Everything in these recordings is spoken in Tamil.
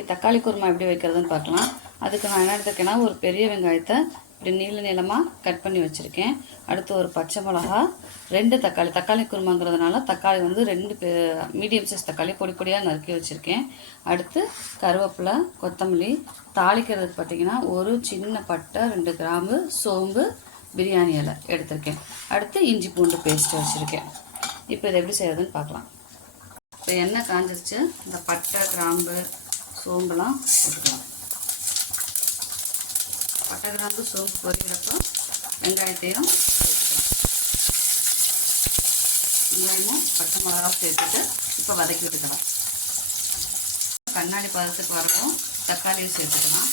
இன்றைக்கி தக்காளி குருமா எப்படி வைக்கிறதுன்னு பார்க்கலாம். அதுக்கு நான் என்ன எடுத்துருக்கேன்னா, ஒரு பெரிய வெங்காயத்தை இப்படி நீளமாக கட் பண்ணி வச்சுருக்கேன். அடுத்து ஒரு பச்சை மிளகா, 2 தக்காளி குருமாங்கிறதுனால தக்காளி வந்து 2 மீடியம் சைஸ் தக்காளி பொடி பொடியாக நறுக்கி வச்சுருக்கேன். அடுத்து கருவேப்பிலை, கொத்தமல்லி, தாளிக்கிறதுக்கு பார்த்திங்கன்னா ஒரு சின்ன பட்டை, 2 கிராம்பு, சோம்பு, பிரியாணி இலை எடுத்திருக்கேன். அடுத்து இஞ்சி பூண்டு பேஸ்ட்டு வச்சுருக்கேன். இப்போ இதை எப்படி செய்கிறதுன்னு பார்க்கலாம். இப்போ எண்ணெய் காஞ்சிருச்சு. இந்த பட்டை, கிராம்பு, சோம்புலாம் போட்டுக்கலாம். பட்டை, கிராம்பு, சோம்பு பொரிக்கிறப்போ வெங்காயத்தையும் சேர்த்துக்கலாம். வெங்காயமும் பச்சை மிளகாவும் சேர்த்துட்டு இப்போ வதக்கி விட்டுக்கலாம். கண்ணாடி பதத்துக்கு வரக்கும் தக்காளியும் சேர்த்துக்கலாம்.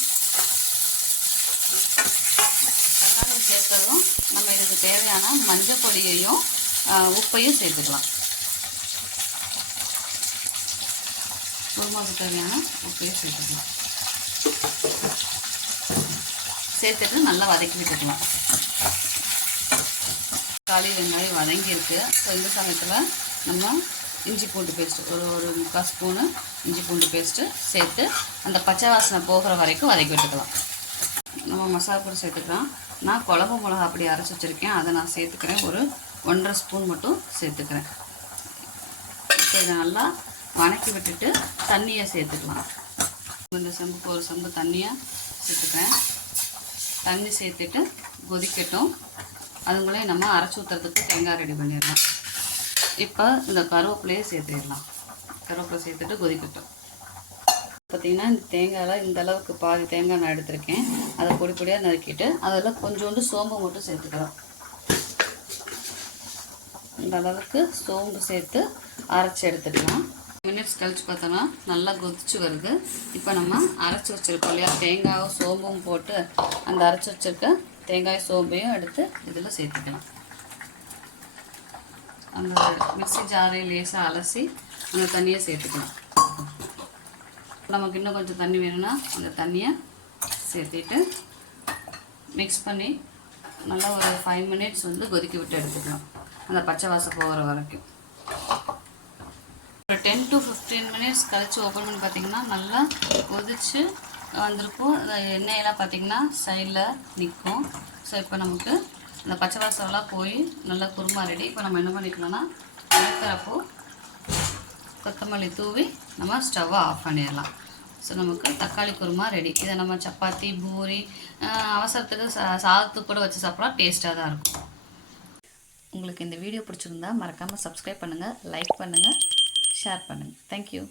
தக்காளி சேர்த்ததும் நம்ம இதுக்கு தேவையான மஞ்சள் பொடியையும் உப்பையும் சேர்த்துக்கலாம். குருமாவுக்கு தேவையான உப்பையும் சேர்த்துக்கலாம். சேர்த்துட்டு நல்லா வதக்கி விட்டுக்கலாம். தக்காளி வெங்காயம் வதங்கியிருக்கு. ஸோ இந்த சமயத்தில் நம்ம இஞ்சி பூண்டு பேஸ்ட்டு ஒரு 3/4 ஸ்பூனு இஞ்சி பூண்டு பேஸ்ட்டு சேர்த்து அந்த பச்சை வாசனை போகிற வரைக்கும் வதக்கி விட்டுக்கலாம். நம்ம மசாலா பொடி சேர்த்துக்கலாம். நான் குழம்பு மிளகா அப்படி அரைச்சி வச்சுருக்கேன், அதை நான் சேர்த்துக்கிறேன். ஒரு 1.5 ஸ்பூன் மட்டும் சேர்த்துக்கிறேன். இப்போ இதை நல்லா வதக்கி விட்டுட்டு தண்ணியை சேர்த்துக்கலாம். இந்த செம்புக்கு ஒரு செம்பு தண்ணியை சேர்த்துக்கிறேன். தண்ணி சேர்த்துட்டு கொதிக்கட்டும். அதுங்களே நம்ம அரைச்சி ஊற்றுறதுக்கு தேங்காய் ரெடி பண்ணிடலாம். இப்போ இந்த கருவேப்பிலையை சேர்த்துடலாம். கருவேப்பிலை சேர்த்துட்டு கொதிக்கட்டும். பார்த்திங்கன்னா இந்த தேங்காயில் இந்த அளவுக்கு பாதி தேங்காய் நான் எடுத்திருக்கேன். அதை பொடி பொடியாக நறுக்கிட்டு அதில் கொஞ்சோண்டு சோம்பு மட்டும் சேர்த்துக்கலாம். இந்த அளவுக்கு சோம்பு சேர்த்து அரைச்சி எடுத்துக்கலாம். மினிட்ஸ் கழிச்சு பார்த்தோன்னா நல்லா கொதிச்சு வருது. இப்போ நம்ம அரைச்சி வச்சுருக்கோம் இல்லையா, தேங்காயும் சோம்பும் போட்டு அந்த அரைச்சி வச்சுருக்க தேங்காய் சோம்பையும் எடுத்து இதில் சேர்த்துக்கலாம். அந்த மிக்ஸி ஜாரை லேசாக அலசி அந்த தண்ணியை சேர்த்துக்கலாம். நமக்கு இன்னும் கொஞ்சம் தண்ணி வேணும்னா அந்த தண்ணியை சேர்த்துட்டு மிக்ஸ் பண்ணி நல்லா ஒரு 5 மினிட்ஸ் வந்து கொதிக்க விட்டு எடுத்துக்கலாம். அந்த பச்சை வாசம் போகிற வரைக்கும். ஒரு 10 to 15 மினிட்ஸ் கழித்து ஓப்பன் பண்ணி பார்த்திங்கன்னா நல்லா கொதிச்சு வந்திருக்கும். எண்ணெயெல்லாம் பார்த்திங்கன்னா சைடில் நிற்கும். ஸோ இப்போ நமக்கு அந்த பச்சை வாசம்லாம் போய் நல்லா குருமா ரெடி. இப்போ நம்ம என்ன பண்ணிக்கலாம்னா இறக்குறப்போ கொத்தமல்லி தூவி நம்ம ஸ்டவ்வை ஆஃப் பண்ணிடலாம். ஸோ நமக்கு தக்காளி குருமா ரெடி. இதை நம்ம சப்பாத்தி, பூரி, அவசரத்துக்கு சாதத்துக்கு கூட வச்சு சாப்பிடலாம். டேஸ்ட்டாக தான் இருக்கும். உங்களுக்கு இந்த வீடியோ பிடிச்சிருந்தா மறக்காமல் சப்ஸ்கிரைப் பண்ணுங்கள், லைக் பண்ணுங்கள், ஷேர் பண்ணுங்கள். தேங்க்யூ.